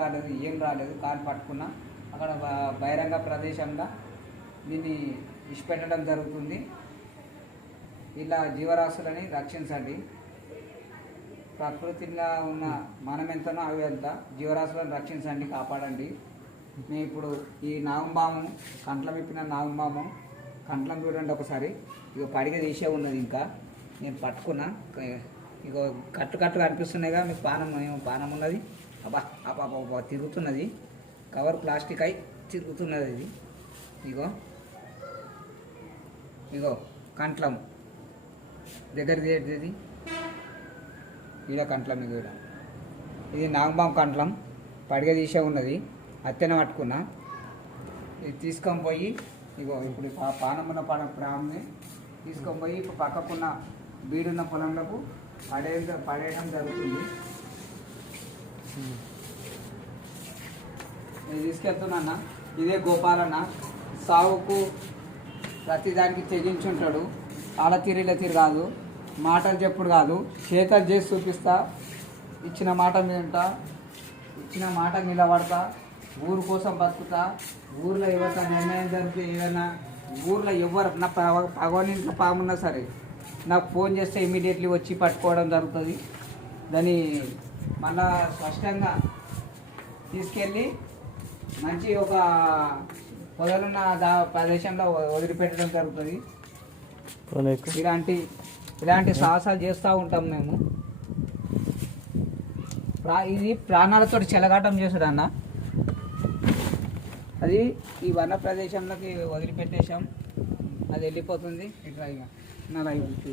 రాలేదు, ఏం రాలేదు. కాలు పట్టుకున్నా అక్కడ బహిరంగ ప్రదేశంలో దీన్ని ఇచ్చిపెట్టడం జరుగుతుంది. ఇలా జీవరాశులని రక్షించండి. ప్రకృతిలో ఉన్న మనం ఎంతనో అవి ఎంత, జీవరాశులను రక్షించండి, కాపాడండి. మేము ఇప్పుడు ఈ నాగంబాము కంట్లం విప్పిన నాగంబాము కంట్లం చూడండి ఒకసారి. ఇక పడిగ తీసే ఉన్నది, ఇంకా నేను పట్టుకున్నా. ఇక కట్టు కనిపిస్తున్నాయిగా మీకు. పానం ఉన్నది. అబ్బా అబ్బా తిరుగుతున్నది. కవర్ ప్లాస్టిక్ అయి తిరుగుతున్నది ఇది. ఇగో కంట్లం దగ్గర ఇది ఈడ కంట్లం. ఇది నాగంబాం కంట్లం పడిగ తీసే ఉన్నది. అత్తెన పట్టుకున్నా. ఇది తీసుకొని పోయి ఇప్పుడు పానమున్న ప్రాణంని తీసుకొని పోయి ఇప్పుడు పక్కకున్న బీడున్న పొలంలోకి పడేయడం జరుగుతుంది. నేను తీసుకెళ్తున్నా. ఇదే గోపాలన్న సాగుకు ప్రతిదానికి తెగించుంటాడు. అలా తీరిల తీరు కాదు, మాటలు చెప్పుడు కాదు, చేతలు చేసి చూపిస్తా. ఇచ్చిన మాట మీద ఇచ్చిన మాట నిలబడతా. ఊరు కోసం బతుకుతా. ఊర్లో ఎవరితో నిర్ణయం జరిగితే ఏదైనా ఊర్లో ఎవరు నా పగవనింట్లో పామున్నా సరే నాకు ఫోన్ చేస్తే ఇమీడియట్లీ వచ్చి పట్టుకోవడం జరుగుతుంది. దాన్ని మళ్ళా స్పష్టంగా తీసుకెళ్ళి మంచి ఒక పొదలున్న ప్రదేశంలో వదిలిపెట్టడం జరుగుతుంది. ఇలాంటి సాహసాలు చేస్తూ ఉంటాం మేము. ఇది ప్రాణాలతో చెలగాటం చేసాడు అన్న. అది ఈ వన ప్రదేశంలోకి వదిలిపెట్టేశాం. అది వెళ్ళిపోతుంది. ఇట్లా ఇక నా లైఫ్